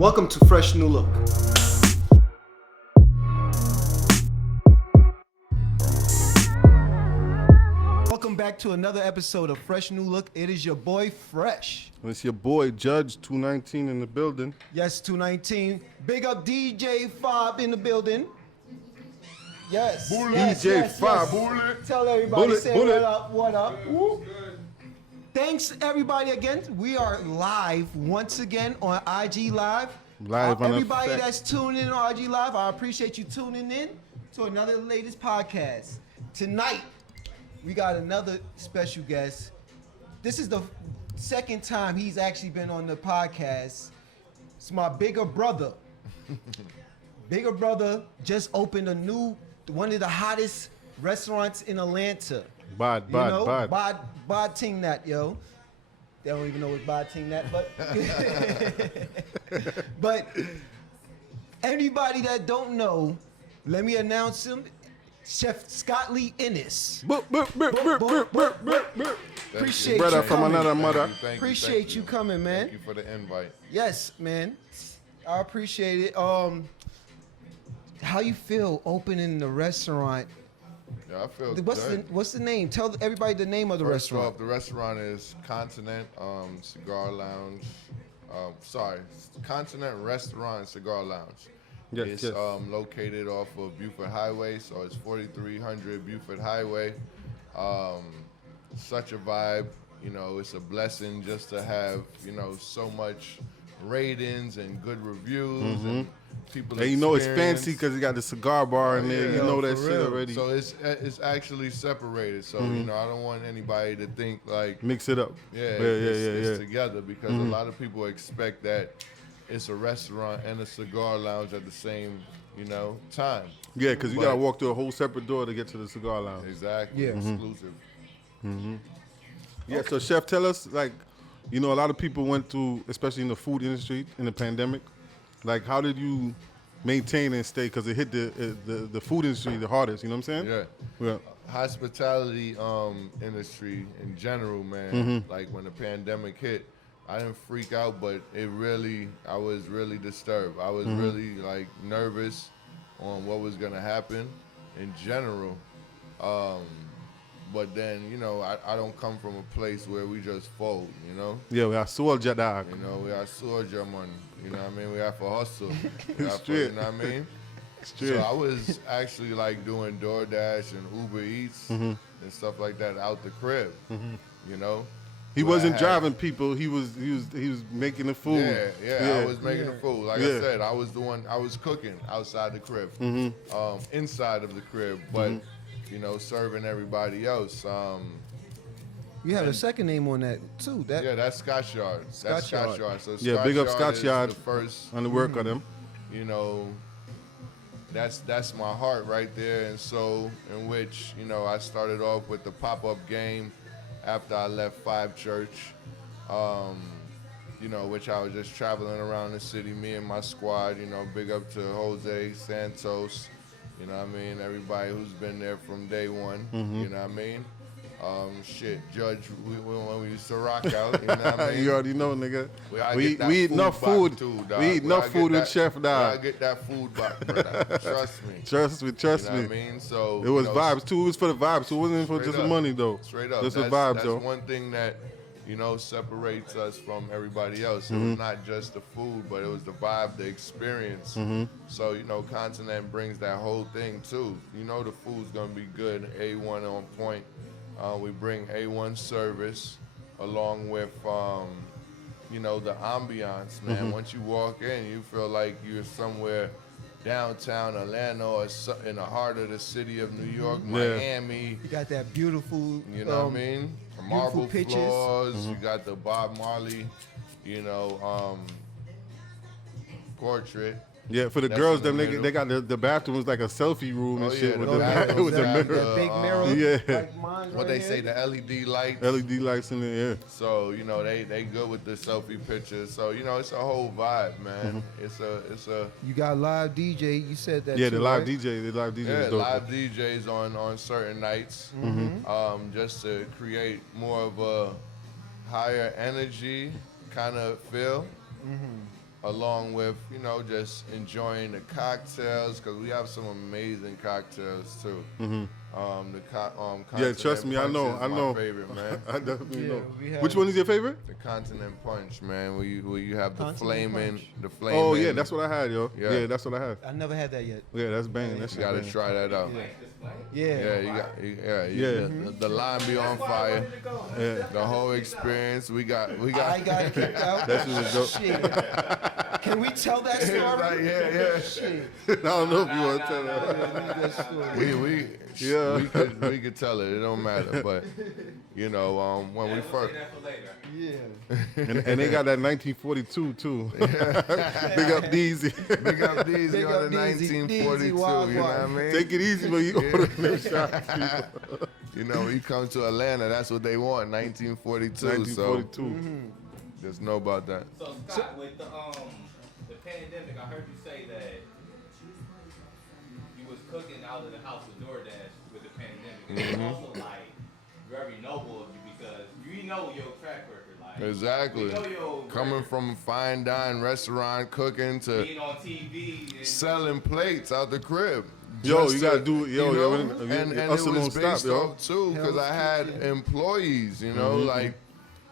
Welcome to Fresh New Look. Welcome back to another episode of Fresh New Look. It is your boy Fresh. It's your boy Judge 219 in the building. Yes, 219. Big up DJ Fob in the building. Yes. DJ Fob. Tell everybody, Bullet, say bullet. what up. Woo. Thanks everybody again. We are live once again on IG Live. Live on everybody effect. that's tuning in on IG Live, I appreciate you tuning in to another latest podcast. Tonight, we got another special guest. This is the second time he's actually been on the podcast. It's my bigger brother. Bigger brother just opened one of the hottest restaurants in Atlanta. Bod. Bod Ting Nat, yo. They don't even know what Bod Ting Nat, but but anybody that don't know, let me announce him. Chef Scotley Ennis. Appreciate Brother you from coming. another mother. Appreciate you coming, man. Thank you for the invite. Yes, man. I appreciate it. How you feel opening the restaurant? Yeah, I feel What's the name? Tell everybody the name of the First restaurant. off, the restaurant is Continent Cigar Lounge. Continent Restaurant and Cigar Lounge. Yes, It's located off of Buford Highway, so it's 4300 Buford Highway. Such a vibe, you know, it's a blessing just to have, you know, so much ratings and good reviews and people And you know it's experience. fancy because you got the cigar bar in there. Yeah. You know that for shit real. already. So it's actually separated. So you know, I don't want anybody to think like Mix it up. it's together because a lot of people expect that it's a restaurant and a cigar lounge at the same, you know, time. Yeah, because you But- got to walk through a whole separate door to get to the cigar lounge. Exactly. Yeah. Exclusive. Yeah, so Chef, tell us, like, you know, a lot of people went through, especially in the food industry, in the pandemic. Like, how did you maintain and stay? Because it hit the food industry the hardest, you know what I'm saying? Yeah. Yeah. Hospitality industry in general, man. Like when the pandemic hit, I didn't freak out, but I was really disturbed. I was really like nervous on what was gonna happen in general. But then, you know, I don't come from a place where we just fold, you know? Yeah, we are soldier dog. You know, we are soldier money. You know what I mean? We have to hustle. We have to, Straight. you know what I mean? Straight. So I was actually like doing DoorDash and Uber Eats and stuff like that out the crib. You know? He Where I wasn't had- driving people. He was making the food. Yeah, I was making the food. Like Yeah. I said, I was cooking outside the crib, inside of the crib, but you know, serving everybody else. You have a second name on that too. Yeah, that's Scotch Yard. That's Scotch Yard. Scotch Yard. So Yeah, big up Yard Scotch is Yard the first, on the work of them. you know, that's my heart right there. And so, in which, you know, I started off with the pop-up game after I left Five Church, you know, which I was just traveling around the city, me and my squad, you know, big up to Jose Santos, you know what I mean, everybody who's been there from day one, you know what I mean. Judge, when we used to rock out, you know what I mean. You already know, nigga. We We eat enough back food. too, dog. We eat enough food with Chef I Dog. get that food back, brother. Trust me. Trust You me. know what I mean? So It was you know, vibes too. It was for the vibes. So it wasn't for straight just the up. money though. Straight up. Just the that's vibes though. one thing that, you know, separates us from everybody else. It was not just the food, but it was the vibe, the experience. So, you know, Continent brings that whole thing too. You know the food's gonna be good, A1 on point. We bring A1 service along with, you know, the ambiance, man. Once you walk in, you feel like you're somewhere downtown Atlanta or in the heart of the city of New York, Miami. You got that beautiful. You know what I mean? Marble pictures. floors. You got the Bob Marley, you know, portrait. Yeah, for the That's girls, in the them middle. they got the bathroom was like a selfie room and Oh, shit yeah, with the the bathroom with the got mirror, The big mirror. Yeah. Like mine What right they here. say, the LED lights. LED lights in there. Yeah. So, you know, they good with the selfie pictures. So, you know, it's a whole vibe, man. It's a You got live DJ. You said that. Yeah, too, the live right? DJ, the live DJ yeah, is dope. live DJs on certain nights, just to create more of a higher energy kind of feel. along with, you know, just enjoying the cocktails, because we have some amazing cocktails too. Yeah, trust me, I Punch know, is I know. my favorite, man. I definitely Yeah, know. we have- Which one is your favorite? The Continent Punch, man, where you have the Continent flaming, Punch. the flaming. Oh yeah, that's what I had, yo. Yeah. Yeah, that's what I had. I never had that yet. Yeah, that's banging. That You shit gotta banging. try that out. Yeah. Yeah, Yeah. The line be on fire. Yeah. The whole experience. We got. I got kicked out. That shit was dope. Shit. Can we tell that story? Like, yeah. Shit. I don't know if you want to tell that. Yeah, leave that story. Yeah. we could tell it. It don't matter. But you know, when we first. Yeah. And they got that 1942 too. Big up Deezy. Big up Deezy Big on up the Deezy. 1942. Deezy, You know wild what I mean? Take it easy when you order them shots, people. You know, when you come to Atlanta, that's what they want. 1942. 1942. So just know about that. So Scott, with the pandemic, I heard you say that you was cooking out of the house with DoorDash with the pandemic. And it's also like very noble of you because you know your track record. Like Exactly. we know your Coming record. from a fine dine restaurant, cooking to Being on TV and selling plates out the crib. Yo, Just you gotta to, do it. Yo, you know, yo, and it hustle was don't stop, based yo. off too, because I had employees. You know, like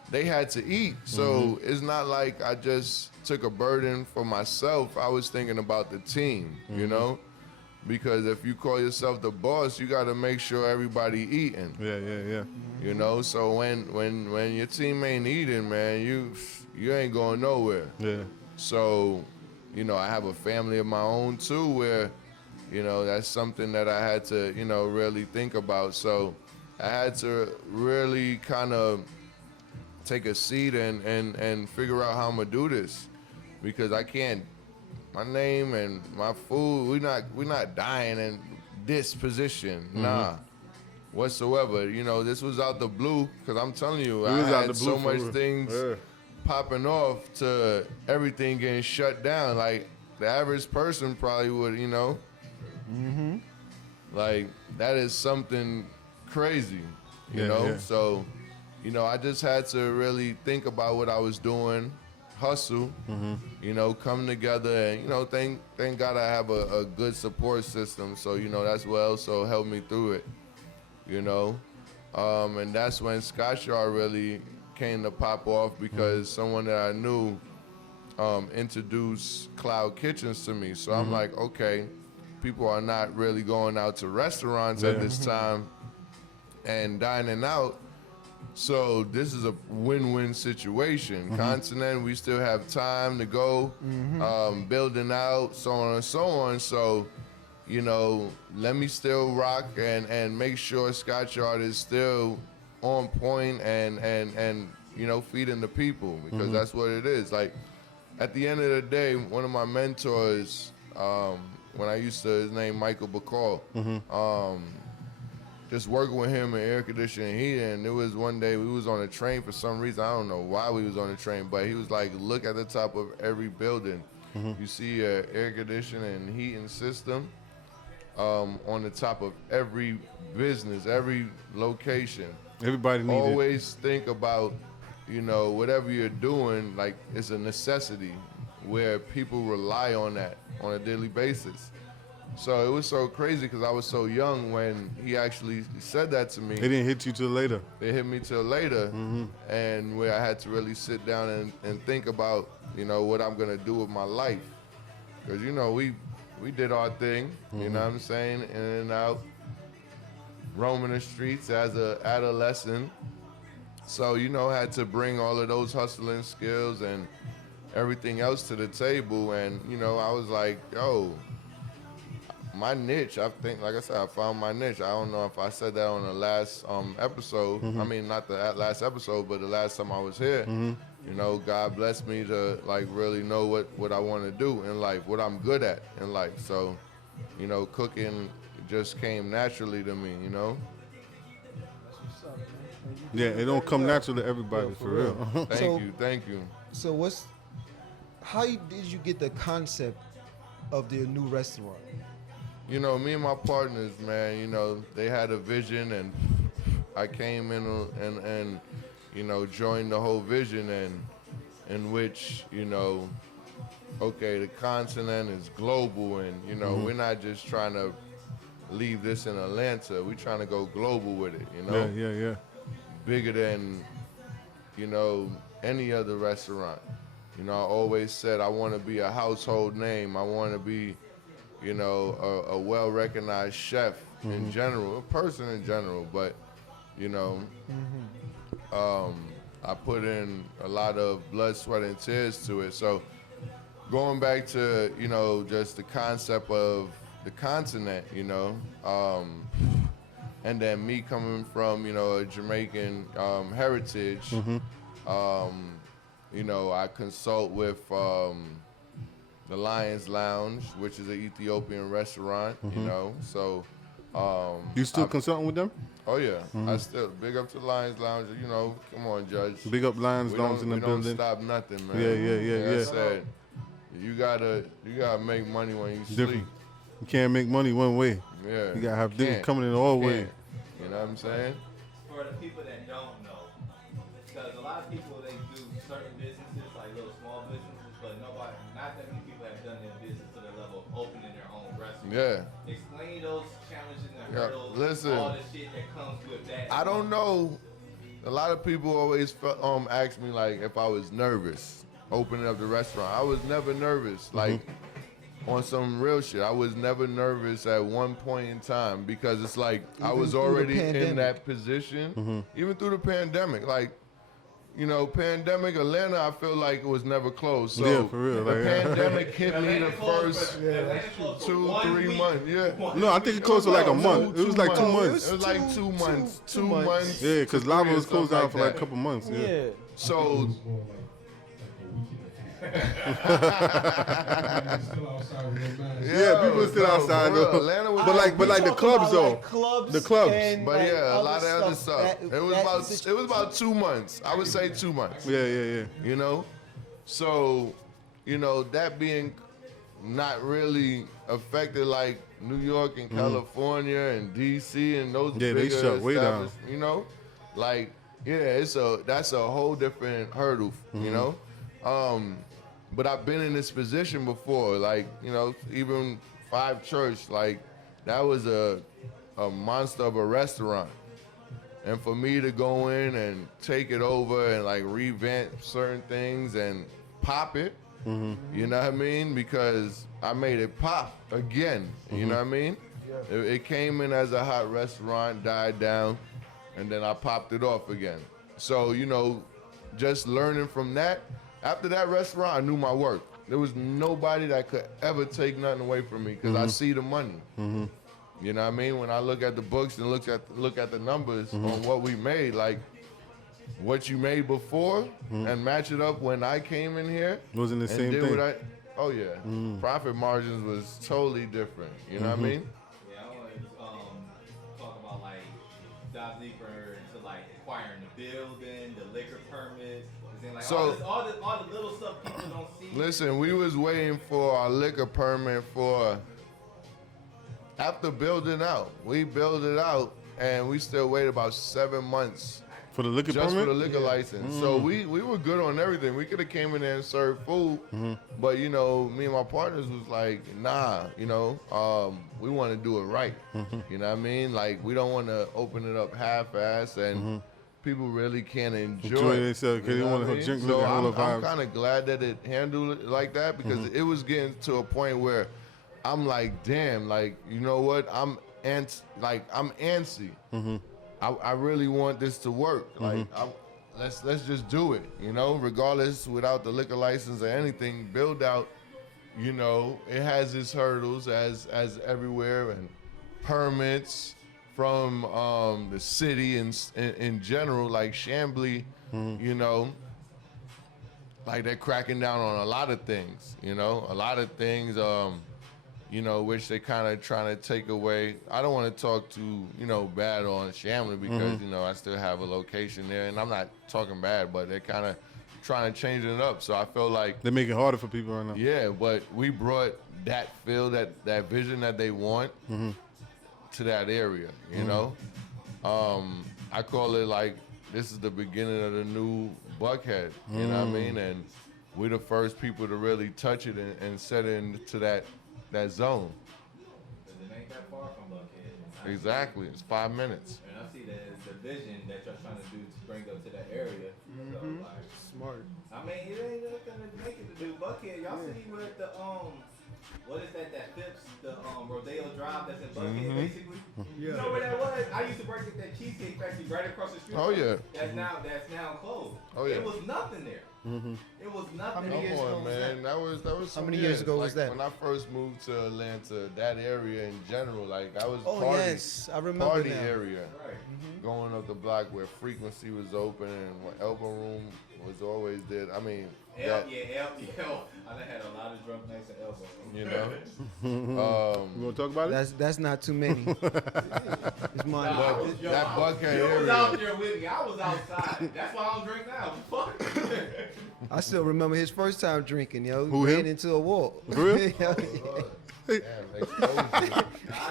they had to eat, so it's not like I just took a burden for myself. I was thinking about the team. You know, because if you call yourself the boss, you got to make sure everybody eating. Yeah. You know, so when your team ain't eating, man, you ain't going nowhere. Yeah. So, you know, I have a family of my own too, where, you know, that's something that I had to, you know, really think about. So I had to really kind of take a seat and figure out how I'm gonna do this, because I can't. My name and my food, we not dying in this position, nah, whatsoever. You know, this was out the blue, because I'm telling you, I was out had the blue so for much real. things Yeah. popping off to everything getting shut down. Like the average person probably would, you know, like that is something crazy, you Yeah, know. yeah. So, you know, I just had to really think about what I was doing, hustle, you know, come together, and you know, thank God I have a good support system. So you know, that's what also helped me through it, you know. And that's when Scotch Yard really came to pop off, because someone that I knew introduced Cloud Kitchens to me. So I'm like, okay, people are not really going out to restaurants at this time and dining out. So this is a win-win situation. Continent, we still have time to go, building out, so on and so on. So, you know, let me still rock and make sure Scotch Yard is still on point and you know, feeding the people, because that's what it is. Like, at the end of the day, one of my mentors, when I used to, his name Michael Bacall, just working with him in air conditioning and heating. And it was one day we was on a train for some reason. I don't know why we was on a train, but he was like, look at the top of every building. You see a air conditioning and heating system on the top of every business, every location. Everybody needs it. Always think about, you know, whatever you're doing, like it's a necessity where people rely on that on a daily basis. So it was so crazy because I was so young when he actually said that to me. It didn't hit you till later. It hit me till later, and where I had to really sit down and think about, you know, what I'm gonna do with my life. Because, you know, we did our thing, you know what I'm saying, in and out, roaming the streets as a adolescent. So, you know, had to bring all of those hustling skills and everything else to the table. And, you know, I was like, yo, my niche, I think, like I said, I found my niche. I don't know if I said that on the last episode. I mean, not the last episode, but the last time I was here. You know, God blessed me to, like, really know what I want to do in life, what I'm good at in life. So, you know, cooking just came naturally to me, you know? Yeah, it don't come natural to everybody, for real. Thank you. So how did you get the concept of the new restaurant? You know, me and my partners, man, you know, they had a vision, and I came in and you know, joined the whole vision, and in which, you know, okay, the continent is global, and you know, we're not just trying to leave this in Atlanta. We're trying to go global with it. You know, Yeah. bigger than you know any other restaurant. You know, I always said I want to be a household name. I want to be, you know, a well-recognized chef in general, a person in general. But, you know, I put in a lot of blood, sweat, and tears to it. So going back to, you know, just the concept of the continent, you know, and then me coming from, you know, a Jamaican heritage, you know, I consult with the Lions Lounge, which is an Ethiopian restaurant, you know. So, You still consulting with them? oh yeah, I still big up to the Lions Lounge. You know, come on, Judge. Big up Lions Lounge in the we building. don't stop nothing, man. Yeah. Like I said, you gotta make money when you sleep. Different. You can't make money one way. Yeah, You gotta have can't. different coming in all Can't. ways. You know what I'm saying? For the people that don't know, because a lot of people, they do certain businesses, like little small businesses, but not that many people have done their business to the level of opening their own restaurant. Yeah. Explain those challenges and Yeah, hurdles, listen. all the shit that comes with that. I don't know. A lot of people always ask me like if I was nervous opening up the restaurant. I was never nervous. Like on some real shit, I was never nervous at one point in time because it's like I Even was through the already in pandemic. that position, even through the pandemic. Like, you know, pandemic Atlanta, I feel like it was never closed. So Yeah, for real, the like, pandemic hit me the Atlanta closed first for- Atlanta closed for 2-3 1 week. months. Yeah. No, I think it closed for like a month. It was like 2 It months. was like 2 months. 2 months. Yeah, because to Lava 3 was or closed something down for like a that. couple months. Yeah. Yeah. So Yeah, people still no, outside for real. though. Atlanta was But like the Talking clubs about, though. like, clubs The clubs. and, But like, yeah, a lot of other stuff. That- It was that about 2 months. I would say 2 months. Yeah. You know, so you know that being not really affected like New York and California and DC and those Yeah, they bigger shut way down. established- You know, like yeah, that's a whole different hurdle. You know, but I've been in this position before. Like you know, even Five Church, like that was a monster of a restaurant. And for me to go in and take it over and like revamp certain things and pop it, you know what I mean? Because I made it pop again, you know what I mean? It came in as a hot restaurant, died down, and then I popped it off again. So, you know, just learning from that, after that restaurant, I knew my work. There was nobody that could ever take nothing away from me because I see the money. You know what I mean? When I look at the books and look at the numbers on what we made, like what you made before, and match it up when I came in here. Wasn't the and same did thing. what oh yeah, profit margins was totally different. You know what I mean? Yeah, I want to talk about like dive deeper into like acquiring the building, the liquor permit, and then, like So- all the little stuff people don't see. Listen, we was waiting for our liquor permit after building out. We built it out, and we still waited about 7 months For the liquor just permit? for the liquor license. So we were good on everything. We could have came in there and served food, but you know, me and my partners was like, nah, you know, we want to do it right. You know what I mean? Like we don't want to open it up half-ass and people really can't enjoy it. themselves 'cause they You know wanna what I mean? drink So liquor all the I'm vibes. kind of glad that it handled it like that because it was getting to a point where I'm like, damn, like you know what? I'm antsy. I really want this to work. Like, let's just do it. You know, regardless, without the liquor license or anything, build out. You know, it has its hurdles as everywhere and permits from the city in general, like Chambly. You know, like they're cracking down on a lot of things. You know, a lot of things. You know, which they kind of trying to take away. I don't want to talk too, you know, bad on Shamlin because, you know, I still have a location there. And I'm not talking bad, but they're kind of trying to change it up. So I feel like, They make it harder for people right now. yeah, but we brought that feel, that vision that they want to that area, you know? I call it like, this is the beginning of the new Buckhead, you know what I mean? And we're the first people to really touch it and set it into that zone. Because it ain't that far from Buckhead. Exactly. It's 5 minutes. And I see the vision that you're trying to do to bring up to that area. So, like, Smart. I mean, it ain't nothing to make it to do Buckhead. Y'all see with the what is that Phipps, the Rodeo Drive that's in Buckhead, basically. You know where that was? I used to work at that Cheesecake Factory right across the street. Oh, yeah. That's now closed. Oh, yeah. It was nothing there. It was nothing. How many there. years Come ago on, was man. That was some many years ago was Like, that? When I first moved to Atlanta, that area in general, like I was Oh, party, yes. I remember party now. area. Right. Going up the block where Frequency was open and where Elbow Room was always there. I mean, I done had a lot of drunk nights at Elbow. you know. You want to talk about it? That's not too many. It's mine. That Buckhead You was area. out there with me. I was outside. That's why I don't drink now. Fuck. I still remember his first time drinking, yo. Who, Ran him? into a wall. For real? Damn, exposure.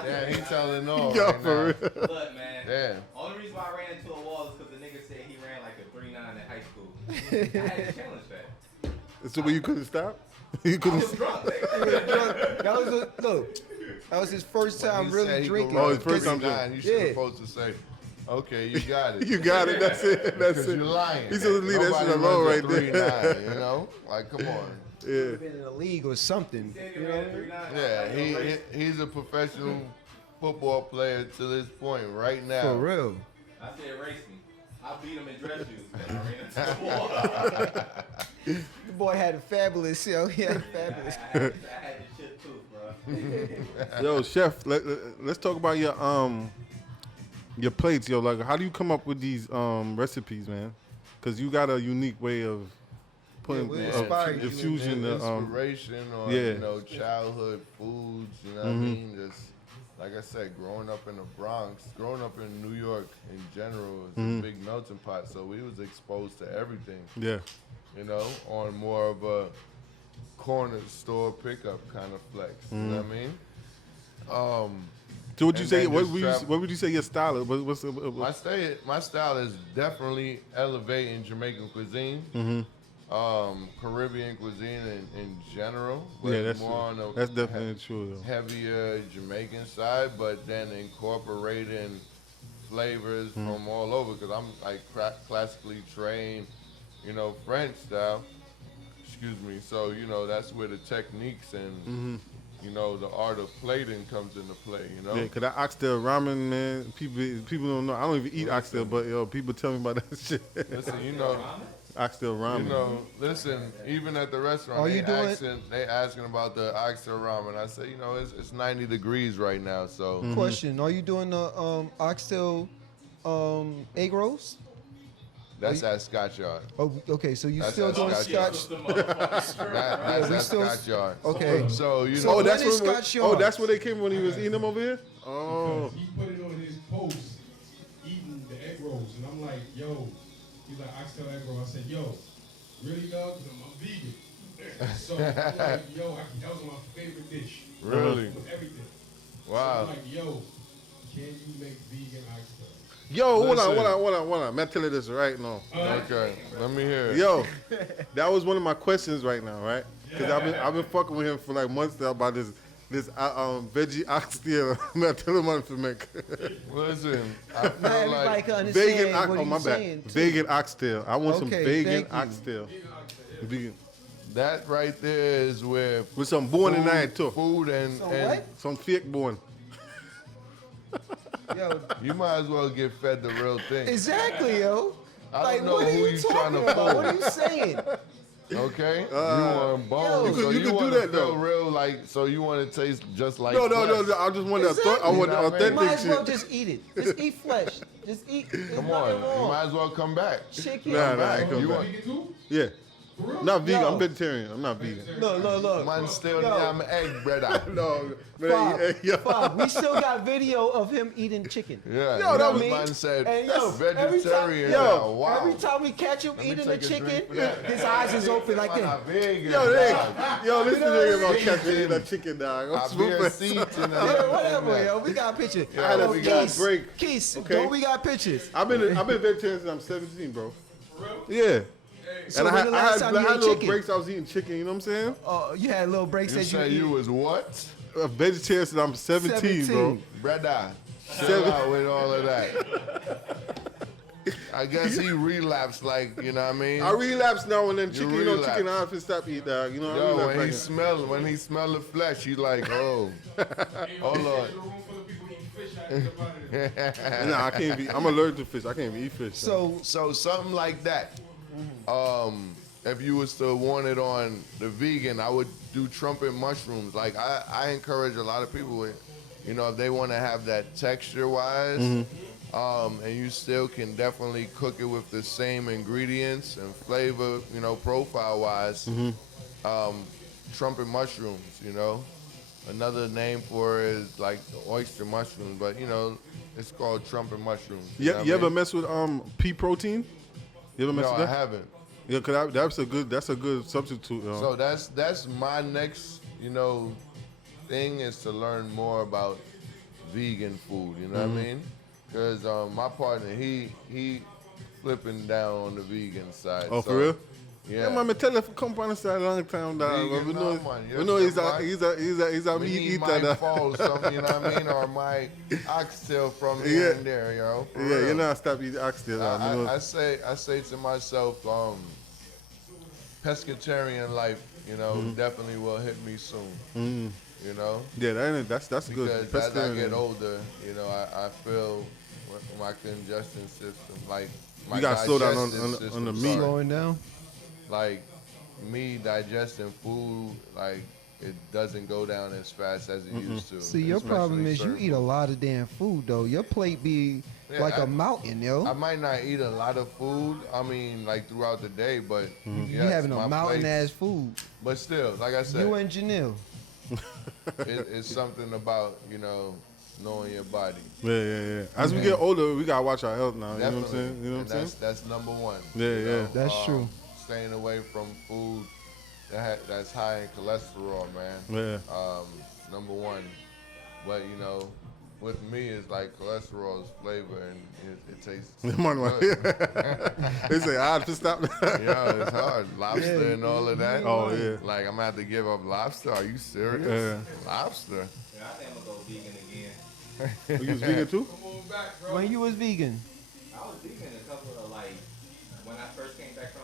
Yeah, he telling all Yo, right for now. real. Look, man. Yeah. Only reason why I ran into a wall is because the nigga said he ran like a 3.9 in high school. I had to challenge that. So, you couldn't stop? You I couldn't. was drunk. Nigga. That was his first time He said really he could drinking. run Oh, his first time 3.9. You should have Yeah. supposed to say, okay, you got it. You got it. That's it. That's Because it. you're lying. He said, leave that Nobody shit alone runs right a there. 3.9, you know? Like, come on. Yeah. Been in a league or something. He said he You ran know? a 3.9. Yeah, he's a professional football player to this point right now. For real. I said race me. I beat him in dress shoes. Man. I ran into the wall. The boy had a fabulous, yo. He had a fabulous. I had the shit too, bro. Yo, chef, let's talk about your plates, yo. Like, how do you come up with these recipes, man? Because you got a unique way of putting we inspire you. diffusion. Inspiration or yeah. you know, childhood foods, you know what I mean? Just like I said, growing up in the Bronx, growing up in New York in general is a big melting pot. So we was exposed to everything, Yeah. you know, on more of a corner store pickup kind of flex. You know what I mean? So would you And say? then What just would you, travel. what would you say your style is? What's the, My style is definitely elevating Jamaican cuisine, Caribbean cuisine in general. But yeah, that's more on the that's definitely true. Though. heavier Jamaican side, but then incorporating flavors from all over because I'm like classically trained, you know, French style. Excuse me. So you know that's where the techniques and you know the art of plating comes into play. You know. Yeah, cause that oxtail ramen, man. People don't know. I don't even eat oxtail, but yo, people tell me about that shit. Listen, you know. Oxtail ramen. You know, listen, even at the restaurant, Are you doing- they asking about the oxtail ramen. I say, you know, it's 90 degrees right now, so Question: are you doing the oxtail egg rolls? that's at Scotch Yard. Oh, okay. So you That's still at doing Scotch Scotch? That's we at still- Scotch Yard. Okay. So you So know, Oh, that's when is when. Scotch Oh, Yard? that's where they came when he was eating them over here. Oh. He put it on his post, eating the egg rolls, and I'm like, yo, he's like, oxtail egg roll. I said, yo, really, dog? 'Cause I'm vegan. So I'm like, yo, that was my favorite dish. really, With everything. So wow. I'm like, yo, can you make vegan oxtail? Yo, hold Listen. on. Man, tell you this right now. Okay, let me hear it. Yo, that was one of my questions right now, right? Because I've been fucking with him for like months now about this veggie oxtail. Man, tell him what to make. Listen, I Not feel everybody like can understand Vegan what oh he's my saying. bad. Vegan oxtail. I want some Okay, vegan thank you. oxtail. Vegan. that right there is where With some bone in it too. food and So what? Some fake bone. Yo, you might as well get fed the real thing. exactly, yo. I don't know what are who you you talking trying to about? fool. What are you saying? Okay, you want bone, You so could you do want that, to feel though. real, like so you want to taste just like No. flesh. I just want Exactly. I want the You know what I mean? authentic Might as well shit. just eat it. Just eat flesh. Just eat. There's Come nothing on, you wrong. might as well come back. Chicken. Nah, back. I ain't come You back. want- Vegan too? Yeah. For real? Not vegan. Yo. I'm vegetarian. I'm not vegan. Look. Man, still Yo. yam egg brother. No, man. Bob, we still got video of him eating chicken. Yeah, Yo, that was- man said And yo, vegetarian. Yo, now. Wow. Every time we catch him me eating the take a chicken, drink for that. his eyes is open like Man, that. I vegan, Yo, dog. listen to me about Vegan. catching that chicken, dog. I'm I be a stupid. seat in Yeah, whatever, yo. We got pictures. Yeah, Yo, we got Keith, break. Keith, Okay. don't we got pictures? I've been vegetarian since I'm 17, bro. For real? Yeah. So and when the last time you ate little chicken? breaks. I was eating chicken. You know what I'm saying? You had little breaks You as you say you eat. was what? A vegetarian since I'm 17, bro. Brother, chill out with all of that. I guess he relapsed, like, you know what I mean? I relapse now and then. Chicken, you know, relapse. chicken. I have to stop eating that. You know, I Yo, relapse when he smell the flesh, he like, oh, hold on. In a room full of people eating fish, I end up out of there. Nah, I can't be. I'm allergic to fish. I can't even eat fish. So So something like that. If you was to want it on the vegan, I would do trumpet mushrooms. Like I encourage a lot of people, you know, if they want to have that texture wise, and you still can definitely cook it with the same ingredients and flavor, you know, profile wise. Trumpet mushrooms, you know. Another name for it is like the oyster mushrooms, but you know, it's called trumpet mushrooms. You, know you what I ever mean? mess with pea protein? You ever mess No, with I that? haven't. Yeah, cause that's a good substitute. So that's my next, you know, thing is to learn more about vegan food. You know what I mean? Because my partner, he flipping down on the vegan side. Oh, so, for real? Yeah. man, tell her come on the side a long time, dog. Vegan, We no, know, man. we know he's Yes, a We meat need eater. my dog. fall, something, you know what I mean? Or my oxtail from here Yeah. and there, you know? For Yeah, real. you're not stop eating oxtail. dog. You know? I say to myself, pescatarian life, you know, definitely will hit me soon. You know, Yeah, that's good. because as I Pescatarian. get older, you know, I feel my congestion system, like my You gotta slow down digestive on system, the meat. sorry. slowing down. Like me digesting food, like it doesn't go down as fast as it used to. See, your problem especially is you certain eat a foods. lot of damn food though. Your plate be Yeah, like a mountain, yo. I might not eat a lot of food. I mean, like throughout the day, but you yes, having my a mountain plate- ass food. But still, like I said, You and Janelle. it's something about, you know, knowing your body. Yeah. As we get older, we gotta watch our health now. You know what I'm Definitely. saying? You know what I'm And saying? that's number one. Yeah, you yeah. know, That's true. Staying away from food that's high in cholesterol, man. Yeah. Number one. But you know, with me, it's like cholesterol is flavor and it tastes good. They say I have to stop. Yeah, it's hard. Lobster Yeah. and all of that. Oh, yeah. Like I'm gonna have to give up lobster. Are you serious? Yeah. Lobster. Yeah, I think I'm gonna go vegan again. You was vegan too? Come on back, bro. When you was vegan, I was vegan a couple of when I first came back from.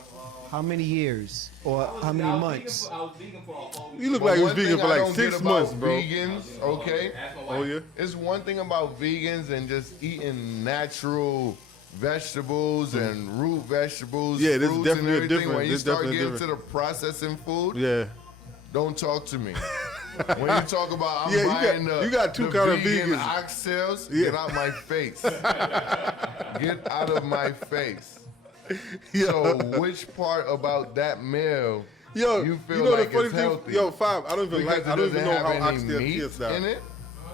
how many years or I was- how many I was months? Vegan for, I was vegan for a whole week. You look But like you was one vegan thing for I like don't 6 get about months, bro. Vegans, okay? Ask my Oh wife. yeah. It's one thing about vegans and just eating natural vegetables and root vegetables, Yeah, there's fruits definitely a and everything. difference. When you There's start definitely a getting to the processing food, Yeah. don't talk to me. When you talk about I'm Yeah, buying you got two the kind of vegan vegans. oxtails, Yeah. get out my face. Get out of my face. Yo. So which part about that meal Yo, you feel know like the funny it's thing? healthy? Yo, Five, I don't even because I don't even know how any oxtail meat tastes now. in it?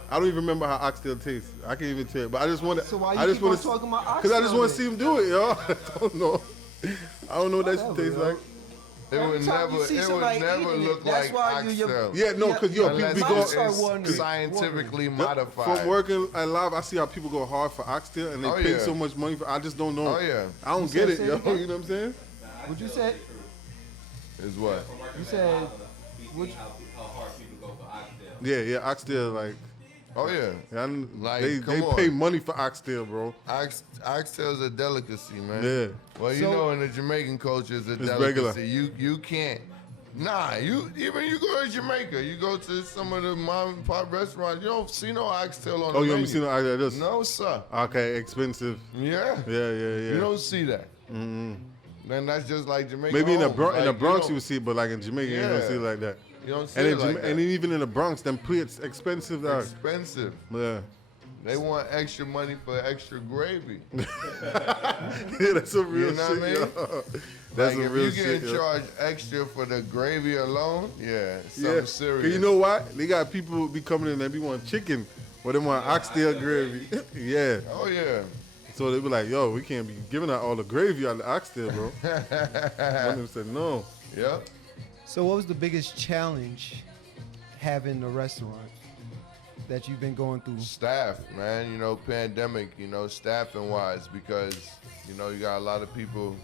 I don't even remember how oxtail tastes. I can't even tell. But I just want to. So why you I just keep on wanna- talking about Cause I just oxtail want to then? see him do it, yo. I don't know. I don't know what that shit Whatever, tastes yo. like. It Every would time you never, see it would somebody never eating it, look that's like why you- oxtail. Yeah, no, cause yo, people Unless be Mine going. start wondering. scientifically From modified. working at live, I see how people go hard for oxtail and they Oh, pay yeah. so much money for. I just don't know. Oh, yeah. I don't You get said it, say yo. it again? You know what I'm saying? What you said? Is what? You said What? How hard people go for oxtail. Yeah, oxtail like. Oh yeah. Like, they come pay on. money for oxtail, bro. Oxtail is a delicacy, man. Yeah. Well, you So- know, in the Jamaican culture, it's a delicacy. regular. You can't. Nah, you go to Jamaica, you go to some of the mom and pop restaurants, you don't see no oxtail on Oh, the you menu. haven't seen no oxtail? This? No, sir. Okay, expensive. Yeah. Yeah. You don't see that. Then that's just like Jamaica. Maybe in the homes. Bronx, Like, you don't- would see it, but like in Jamaica, you don't Yeah. see it like that. You don't see And it in like and that. even in the Bronx, them plates expensive. Dog. Expensive. Yeah. They want extra money for extra gravy. Yeah, that's some real You know shit. what I mean? Yo. That's Like some real if you shit. get yo. charged extra for the gravy alone, yeah, something Yeah. serious. You know why? They got people who be coming in and they be want chicken, or they want oxtail gravy. Yeah. Oh yeah. So they be like, yo, we can't be giving out all the gravy out of the oxtail, bro. One of them said no. Yep. So what was the biggest challenge having the restaurant that you've been going through? Staff, man. You know, pandemic. You know, staffing wise, because you know you got a lot of people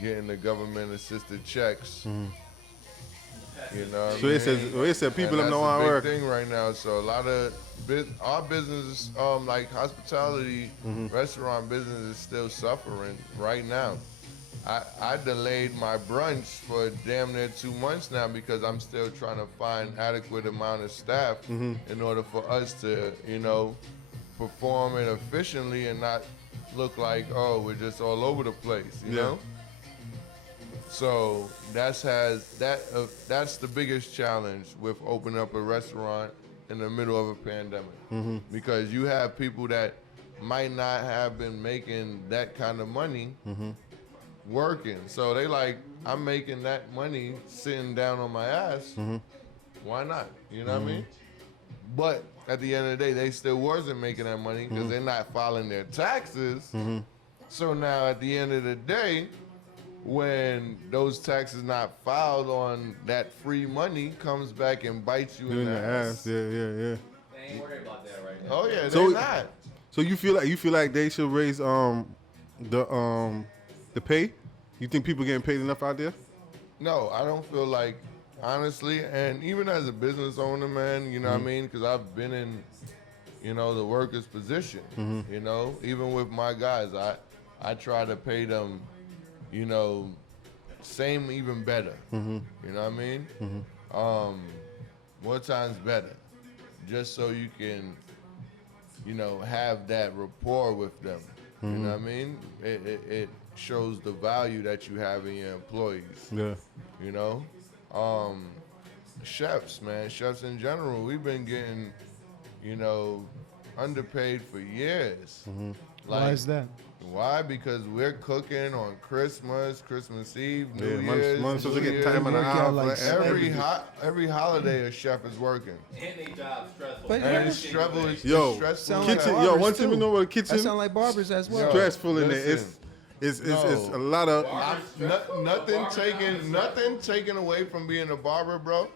getting the government assisted checks. You know what So I mean? it said people And don't know that's how a to big work. thing right now. So a lot of our business, like hospitality, restaurant business, is still suffering right now. I delayed my brunch for damn near 2 months now because I'm still trying to find adequate amount of staff in order for us to, perform it efficiently and not look like, oh, we're just all over the place, you Yeah. know? So that's the biggest challenge with opening up a restaurant in the middle of a pandemic, because you have people that might not have been making that kind of money working. So they like, I'm making that money sitting down on my ass. Why not? You know what I mean? But at the end of the day, they still wasn't making that money because they're not filing their taxes. So now at the end of the day, when those taxes not filed on that free money comes back and bites you in the ass. Yeah. They ain't worried about that right now. Oh yeah, So- they're not. So you feel like they should raise the pay? You think people getting paid enough out there? No, I don't feel like, honestly, and even as a business owner, man, you know what I mean? Because I've been in, the worker's position, even with my guys, I try to pay them, same, even better. You know what I mean? More times better, just so you can, have that rapport with them. You know what I mean? It shows the value that you have in your employees. Yeah. Chefs, man, chefs in general, we've been getting, underpaid for years. Why is that? Why? Because we're cooking on Christmas Eve, New Yeah, Year's. months supposed to New get time and a Year's. half. out like for everything. Every holiday a chef is working. And they job stressful. But And yeah. it's stressful. It's Yo, stressful. sound as like kitchen. hell. Yo, barbers, one thing we too. know about the That kitchen, sound like barbers as well. Yo. stressful in there. Listen. It's No. a lot of. Nothing taken away from being a barber, bro.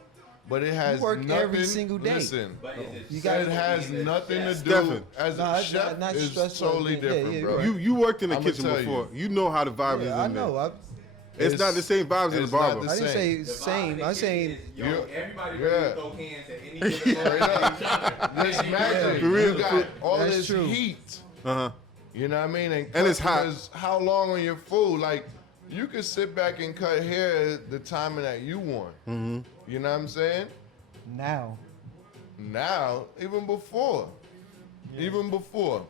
But it has work nothing. every single day. Listen, But is it You it gotta- has nothing to do Stephen. as No, a it's chef. not Is stressful. totally Yeah, different, yeah, bro. right. You worked in the I'ma kitchen tell before. You know how the vibe is Yeah, I in there. know. It's not the same vibes as the it's not barber. the I didn't say The vibe same. in the I'm kitchen saying is, You- everybody yeah. ready to throw cans at any given moment at each other. Just imagine For real, you got all That's this true. heat. Uh-huh. You know what I mean? And it's hot. customers, how long on your food? Like, you could sit back and cut hair the timing that you want. Mm-hmm. You know what I'm saying? now. Now, even before. Even before.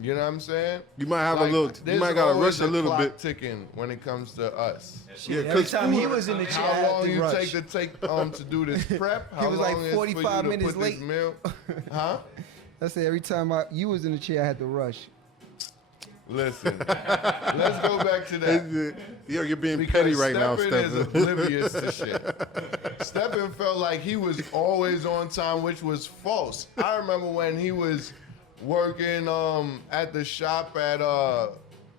You know what I'm saying? You might have Like, a little. You there's might gotta always rush a little clock bit. ticking when it comes to us. Yeah, Every cause time he was in the chair, I How had long to you rush. take to do this prep? How was like long is for 45 you to minutes put this late. meal? Huh? I said every time you was in the chair, I had to rush. Listen, let's go back to that. Yo, you're being Because petty right now, Stephen is Stephen. oblivious to shit. Stephen felt like he was always on time, which was false. I remember when he was working at the shop at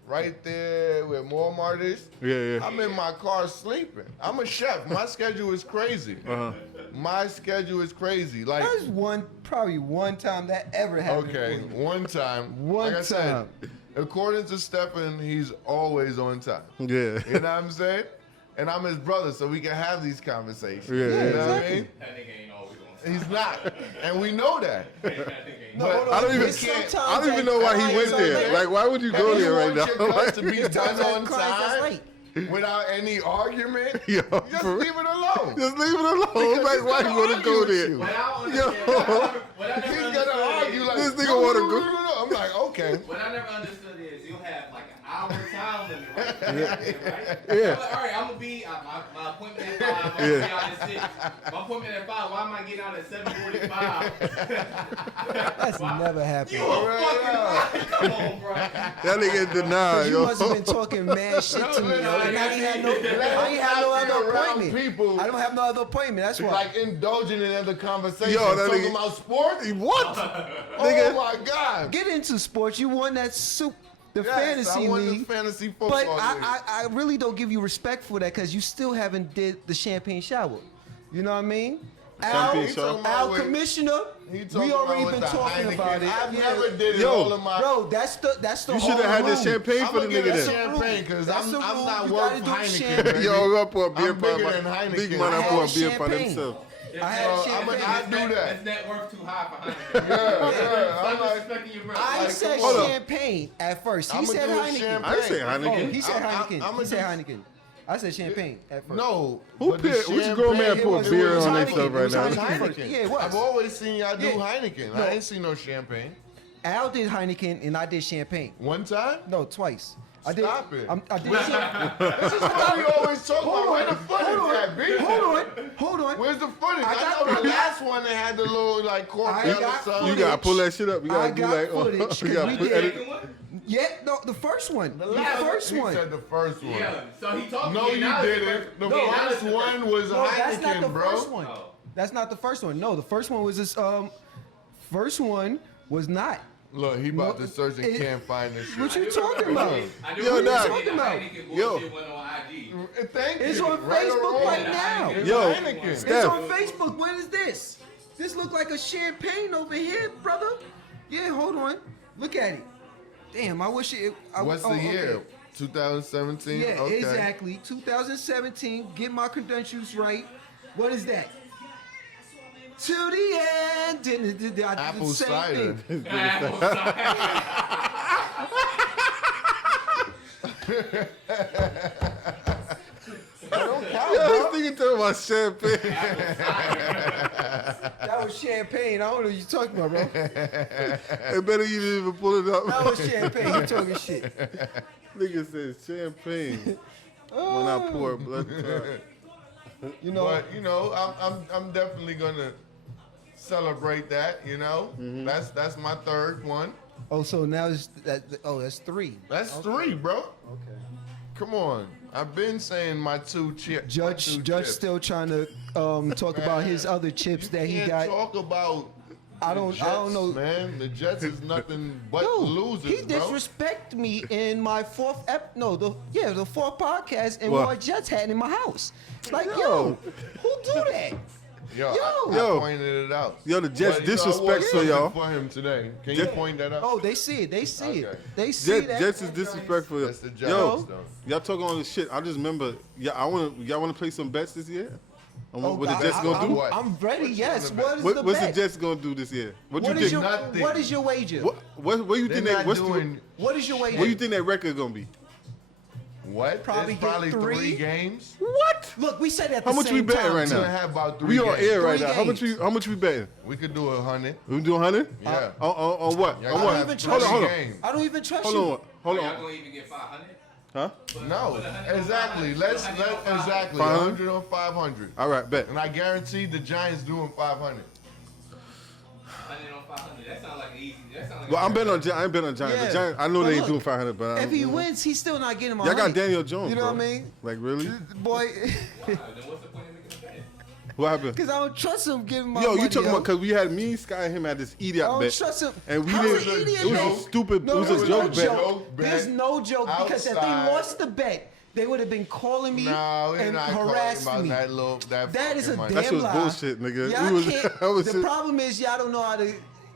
right there where Walmart is. Yeah. I'm in my car sleeping. I'm a chef. My schedule is crazy. Uh-huh. My schedule is crazy. Like, That was probably one time that ever happened. okay, for you. one time. One like I said, time. according to Stephen, he's always on time. Yeah. You know what I'm saying? And I'm his brother, so we can have these conversations. Yeah, You know what I exactly. mean? That nigga ain't always on He's not. And we know that. That nigga ain't No, But hold on. I don't even. It's sometimes I don't even that know why he clients went are there. late. Like, why would you go You there right want now? your cut to be Sometimes done that on client is time late. without any argument. Yo, Just for- leave it alone. Just leave it alone. Because Like, he's why gonna you want to argue go with there? you. What I don't Yo. understand, what I never He's understood gonna argue is- like This nigga wanna go- I'm like, okay. What I never understood is you'll have like an hour time limit, right? Yeah. I'm like, all right, I'm gonna be my appointment at 5. I'm gonna be out at 6. My appointment at 5. Why am I getting out at 7:45? That's never happened. You a fucking lie. Come on, bro. That nigga in denial, You yo. must have been talking mad shit to me, yo. And I ain't had no other Around appointment. people I don't have no other appointment. That's why. like indulging in other conversations. Yo, that talking nigga- about sports. What? Oh Nigga. my God. Get into sports. You won that the Yes, fantasy I won league. the fantasy football But league. I really don't give you respect for that because you still haven't did the champagne shower. You know what I mean? Champagne He shot. talking about Al with- Commissioner, He we already with been the talking Heineken. about it. I've Yeah. never did it Yo. all of my. Bro, that's the You should have had the rule. champagne I'm for the gonna get nigga a then. champagne because That's I'm the rule. not You worth gotta do Heineken. champagne. baby. Yo, I pour a beer I'm bigger by than Heineken. Big man, I I pour a had beer by champagne. himself. I had So, champagne. I do that. His net worth too high for Heineken. Yeah, I'm I'm like, disrespecting your brother. I Like, said come on. champagne at first. He I'ma said do a Heineken. champagne. I say Oh, Heineken. he said Heineken. I'ma He said do- Heineken. I said champagne at first. No. Who but the put- which grown man champagne, put it beer was on Heineken. themselves right It was now? Heineken. Yeah, it was. I've always seen y'all do Yeah. Heineken. No. I ain't seen no champagne. Al did Heineken and I did champagne. One time? No, twice. I did. Stop it. I did champagne. This is what we always talk about. Where the footage at, B? Hold on. Where's the footage? I I, got- know the last one they had the little like cork I down got or something. You footage. gotta pull that shit up. You I gotta do got like, footage, you 'cause gotta we put did. edit. Yeah, no, the first one. The first He one. said the first one. Yeah, so he talked No, to me. you now it's the didn't. first- The Yeah, now it's first the one was No, that's not the Heineken, bro. first one. Oh. That's not the first one. No, the first one was this. First one was not. Look, he about No, to search and it- can't find this shit. What you talking about? I knew Yo, we were Doc. talking about. Yo. Yo. Bullshit went on IG. Thank It's you. on Right or Facebook wrong. right now. It's Yo, Heineken. It's Steph. on Facebook. What is this? This look like a champagne over here, brother. Yeah, hold on. Look at it. Damn, I wish it. What's the year? 2017? Yeah, Okay. exactly. 2017. Get my credentials right. What is that? To the end. I did the Apple same cider. thing. Yo, this nigga talking about champagne. That was champagne. I don't know what you're talking about, bro. It better you didn't even pull it That up. was champagne. You talking shit. Nigga says champagne when I pour blood. You know. But you know, I'm definitely gonna celebrate that. You know, that's my third one. Oh, so now it's that. Oh, that's three. That's three, bro. Okay. Come on, I've been saying my two chips. Judge chips. still trying to talk about his other chips You that he can't got. talk about. I the don't Jets, know. man. The Jets is nothing but No, losers, he bro. disrespect me in my fourth the fourth podcast and What? wore a Jets hat in my house. Like, Yo. yo, who do that? Yo, Yo. I Yo. pointed it out. Yo, the Jets But, you know, I wore disrespectful, something y'all. for him today. Can you Jet- point that out? Oh, they see it. They see Okay. it. They see that. Jets is disrespectful. That's the Jets, Yo, though. y'all talking all this shit. I just remember, y'all want to play some bets this year? On Oh, what the God, Jets gonna do? What? I'm ready. What you Yes. wanna What is bet? the What's bet? the Jets gonna do this year? What What you is think? your Nothing. What is your wager? What do you They're think that? not What's doing What is your wager? what do you think that record gonna be? what? Probably It's get probably three. three games. What? Look, we said at How the much same we betting time, right too. now? We're gonna have about three We on games. air right Three now. games. How much we betting? We could do 100. We do 100? Yeah. On what? Yeah, On I what? have even three trust Hold on. games. I don't even trust Hold you. on. Hold Y'all on. gonna even get 500? Huh? No, exactly. Let's exactly 500? 100 on 500. All right, bet. And I guarantee the Giants doing 500. 100 on 500. That sounds like an easy. That sounds like Well, a I'm betting on Giants. I ain't betting on Giants. Yeah. The Giants. I know But they ain't look, doing 500, but If he I'm, wins, he's still not getting my y'all got money. Daniel Jones. You know bro. what I mean? Like really? Boy, Then what's the point of making a bet? What happened? because I don't trust him giving my Yo, money. you talking yo. about because we had me, Sky, and him at this I idiot don't bet, trust him. and we How didn't. is it idiot It was bet? a stupid. No, it was there's a no joke bet. joke. bet. There's no joke because if they Outside. lost the bet, they would have been calling me No, we're and not talking harassing about me. that little That is a fucking money. That damn shit was lie. bullshit, nigga. Y'all We was- can't, I was the just- problem is y'all don't know how to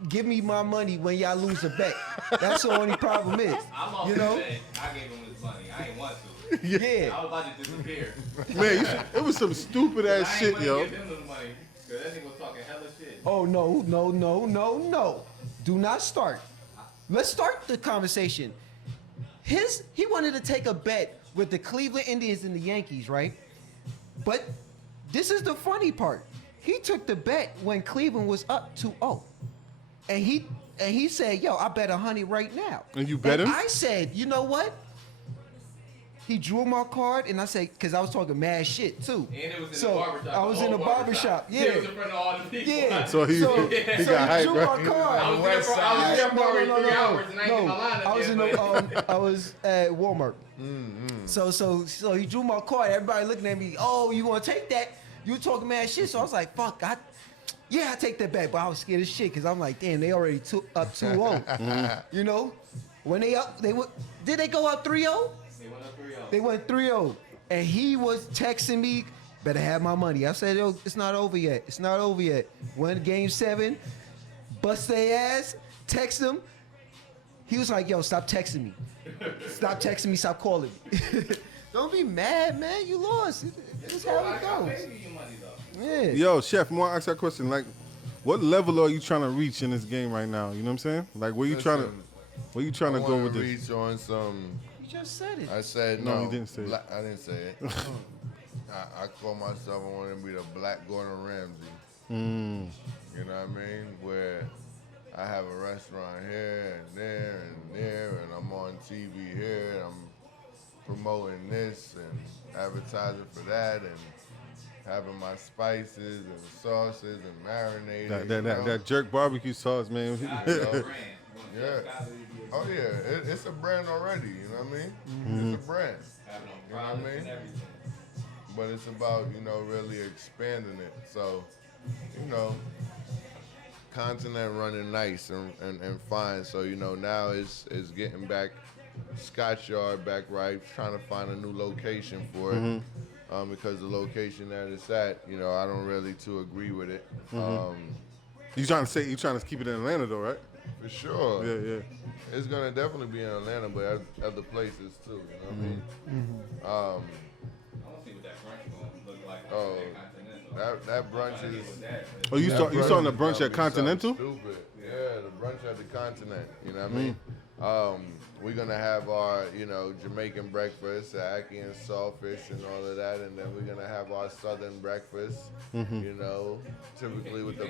give me my money when y'all lose a bet. That's the only problem is. I lost You the know? bet. I gave him his money. I ain't want to. Yeah. I was about to disappear. Man, it was some stupid ass I shit, ain't want yo. to give him the money. Because that nigga was talking hella shit. Oh no. Do not start. Let's start the conversation. He wanted to take a bet with the Cleveland Indians and the Yankees, right? But this is the funny part. He took the bet when Cleveland was up 2-0. And he said, yo, I bet 100 right now. And you bet him? I said, you know what? He drew my card, and I said, because I was talking mad shit too. And it was in So, the barbershop. I was in the barbershop. Yeah. It was in front of all the people. Yeah. So he got hyped, drew my right? card. I was there for already 3 hours and I ain't get my No, line up I was yet, in but- the, I was at Walmart. So he drew my card. Everybody looking at me. Oh, you want to take that? You talking mad shit. So I was like, fuck. I take that back. But I was scared as shit because I'm like, damn, they already up 2-0. You know, when they up, did they go up 3-0? They went up 3-0. They went 3-0, and he was texting me. better have my money. I said, yo, it's not over yet. It's not over yet. Won game 7, bust their ass, text them. He was like, yo, stop texting me. Stop texting me, stop calling me. Don't be mad, man. You lost. This is how it I goes. paid you your money though. Yeah. Yo, Chef, I want to ask that question. Like, what level are you trying to reach in this game right now? You know what I'm saying? Like, where you trying to I go wanna with this? reach on some. You just said it. I said No, no. you didn't say it. I didn't say it. I call myself, I want to be the Black Gordon Ramsay. You know what I mean? Where I have a restaurant here and there and there, and I'm on TV here, and I'm promoting this and advertising for that, and having my spices and sauces and marinated. That jerk barbecue sauce, man. Yeah. Oh yeah, it's a brand already. You know what I mean? It's a brand. You know what I mean? But it's about really expanding it. So, continent running nice and fine. So now it's getting back Scotch Yard back right. Trying to find a new location for it. Because the location that it's at, I don't really too agree with it. You trying to keep it in Atlanta though, right? For sure. Yeah. It's gonna definitely be in Atlanta, but other places too. You know what I mean? I want to see what that brunch gonna look like. Oh, Continental. that brunch is. Oh, you saw the brunch at Continental? Stupid. Yeah, the brunch at the Continent. You know what I mean? We're gonna have our, Jamaican breakfast, ackee and saltfish and all of that, and then we're gonna have our Southern breakfast. Typically with the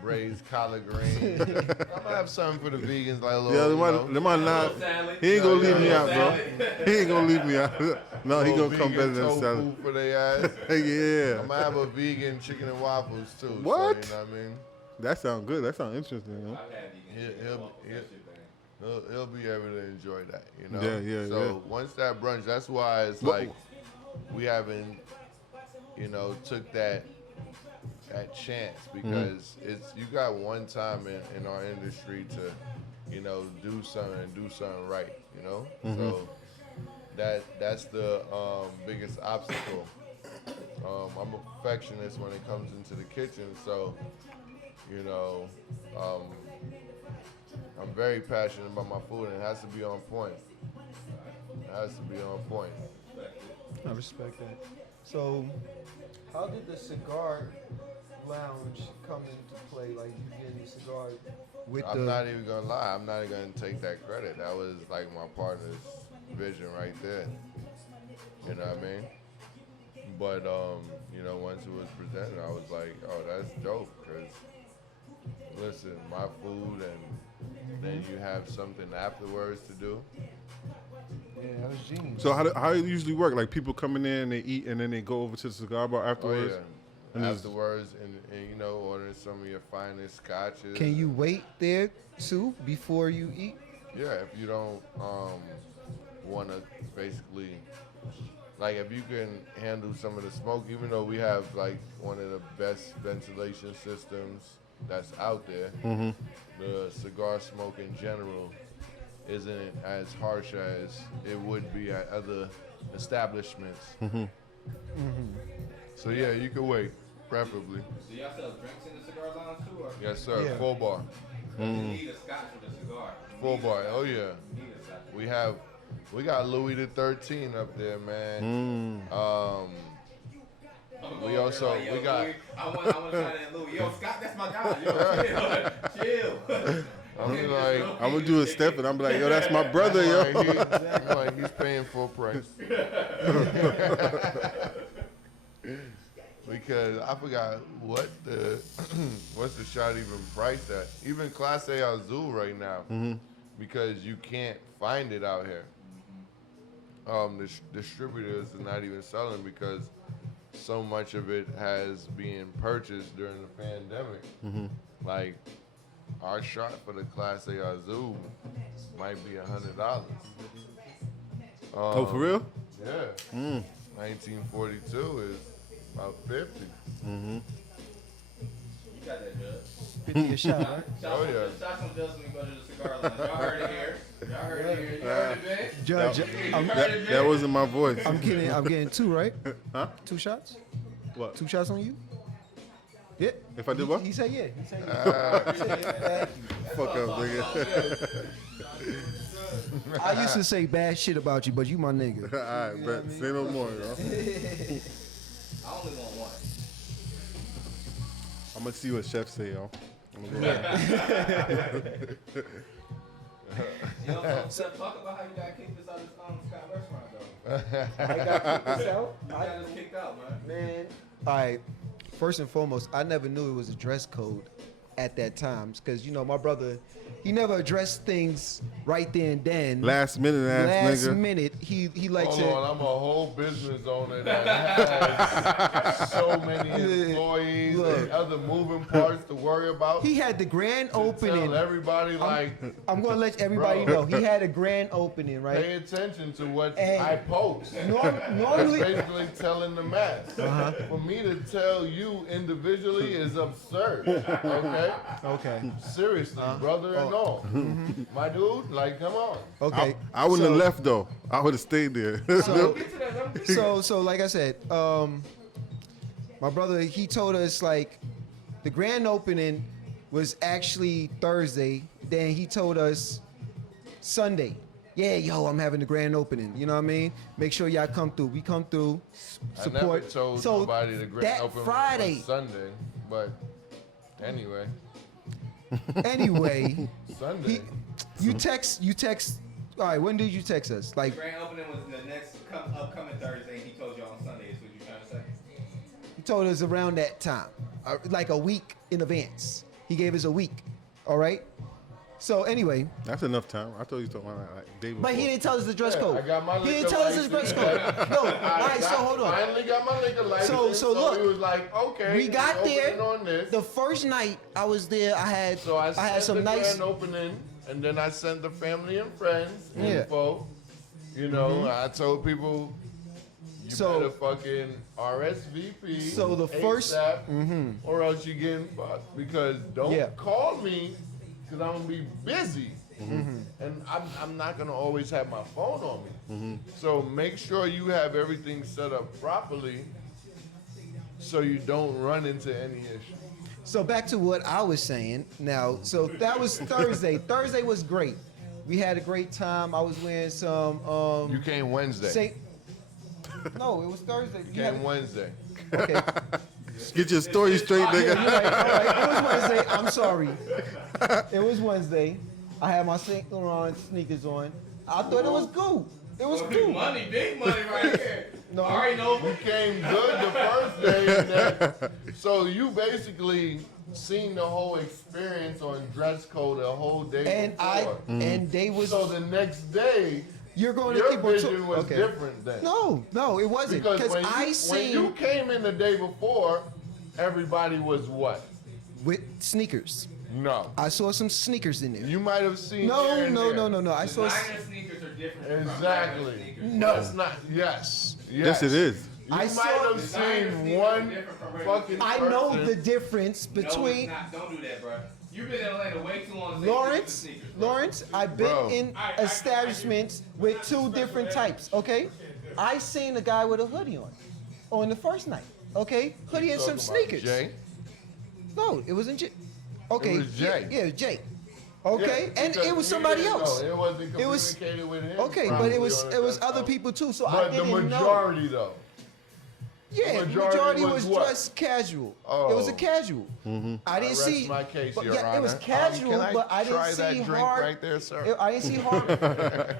braised collard greens. I'm gonna have something for the vegans, like a little. They might not. He ain't gonna leave me out, bro. He ain't gonna leave me out. No, he gonna come better than salad. For their ass. Yeah. I'm gonna have a vegan chicken and waffles too. What? So, you know what I mean? That sounds good. That sounds interesting. He'll be able to enjoy that, Yeah. So once that brunch, that's why it's like we haven't, took that chance because it's you got one time in our industry to, do something right, So that's the biggest obstacle. I'm a perfectionist when it comes into the kitchen, so I'm very passionate about my food, and it has to be on point. I respect that. So, how did the cigar lounge come into play? Like, you getting the cigar with I'm not even gonna lie. I'm not even gonna take that credit. That was like my partner's vision right there. You know what I mean? But once it was presented, I was like, oh, that's dope. Cause listen, my food, and then you have something afterwards to do. Yeah, that was genius. So how it usually work? Like people coming in, they eat, and then they go over to the cigar bar afterwards. Oh yeah. And afterwards, and ordering some of your finest scotches. Can you wait there too before you eat? Yeah, if you don't want to basically, like if you can handle some of the smoke, even though we have like one of the best ventilation systems that's out there, the cigar smoke in general isn't as harsh as it would be at other establishments. So yeah, you can wait, preferably. Do y'all sell drinks in the cigar lounge too? Or Yes, sir. Yeah. Full bar. you need a scotch with a cigar. Full bar. Oh yeah. You need a scotch. We got Louis the 13 up there, man. We also Like, yo, we got. Louis, I want to try that Louis. Yo, Scott, that's my guy. Yo, chill. I'm like, I'm gonna do a step, and I'm like, yo, that's my brother, yo. I'm like, he's paying full price. Because I forgot what's the shot even priced at. Even Class A Azul right now, because you can't find it out here. The distributors are not even selling because so much of it has been purchased during the pandemic. Like our shot for the Class A Azul might be $100. Oh, for real? Yeah. 1942 is about 50. You got that, Judge. 50 a shot, right? Shots from Judge when we go to the cigar lounge. Y'all heard it here. You heard it, Judge, That wasn't my voice. I'm getting 2, right? Huh? 2 shots? What? 2 shots on you? Yeah. If I did what? He said yeah. He said yeah. He said yeah. Fuck up, nigga. I used to say bad shit about you, but you my nigga. All right, bet. Say no more, yo. I only want one. I'm gonna see what chef say, yo. I'm gonna go You know, so talk about how you got kicked us out of Scott restaurant, though. I got kicked out. You got us kicked out, man. Man. All right. First and foremost, I never knew it was a dress code at that time because my brother, he never addressed things right there and then. Last minute ass Last nigga. minute, he likes Hold on, I'm a whole business owner that has so many employees and other moving parts to worry about. He had the grand opening. Tell everybody I'm gonna let everybody Bro. know he had a grand opening, right? pay attention to what And I post. Normally, That's basically telling the mass. For me to tell you individually is absurd. Okay? okay, Seriously, brother and all. My dude, like, come on. okay. I wouldn't have left though. I would have stayed there. So like I said, my brother, he told us like the grand opening was actually Thursday. Then he told us Sunday. Yeah, yo, I'm having the grand opening. You know what I mean? Make sure y'all come through. We come through, I never support. told So nobody the grand that open Friday, was Sunday, but anyway, anyway, Sunday. you text. All right, when did you text us? Like, Grand opening was the next upcoming Thursday, and he told you on Sunday. Is what you trying to say? he told us around that time, like a week in advance. He gave us a week. All right. So anyway, That's enough time. I thought you talking about like day before. but he didn't tell us the dress Yeah, code. I got my He didn't liquor tell us his dress license. code. No. All right. So hold on. Finally got my liquor license. So look, he was like, okay. We got opening there. on this. The first night I was there, I had So I had sent some the nice. grand opening, and then I sent the family and friends Yeah. Mm-hmm. info. You know, I told people, you So- better fucking RSVP. So the first- ASAP, or else you getting fucked. Because don't Yeah. call me, because I'm gonna be busy. And I'm not gonna always have my phone on me. So make sure you have everything set up properly, so you don't run into any issue. So back to what I was saying. Now, so that was Thursday. Thursday was great. We had a great time. I was wearing some. You came Wednesday. Say, no, it was Thursday. You came Wednesday. Okay. Get your story straight, Yeah, nigga. you're right. All right. It was Wednesday. I'm sorry. It was Wednesday. I had my Saint Laurent sneakers on. I thought it was cool. It was Big cool. money right here. No, I already know. You came good the first day. And then, so you basically seen the whole experience on dress code the whole day before. And they was. So the next day, You're going to your keep on. vision was Okay. different then. No, it wasn't. Because Because when I you seen came in the day before, everybody was what? with sneakers. No. I saw some sneakers in there. You might have seen No. here and there. I saw. Designer sneakers are different from Exactly. regular sneakers. No. That's not. Yes. Yes, it is. You I might saw- have Designer seen sneakers one are different from regular fucking I know person. the difference No, between it's not. Don't do that, bro. You've been in Atlanta way too long. to say Lawrence. sneakers, bro. Lawrence, I've been Bro. in establishments with two different types. Okay, I seen a guy with a hoodie on the first night. Okay, hoodie and some Talking about sneakers. Jay? No, it wasn't Jay. Okay, It was Jay. Yeah, it was Jay. Okay, Yeah, and because it was we somebody didn't else. know. It wasn't It was- communicated with him. Okay, but probably it was on other desktop. people too. So I But the didn't know. majority though. Yeah, the majority majority was was what? dressed casual. Oh. It was a casual. I didn't rest see. my case, but Your yeah, it was Honor. casual, Can I but I didn't try see that drink hard. right there, sir? I didn't see hard.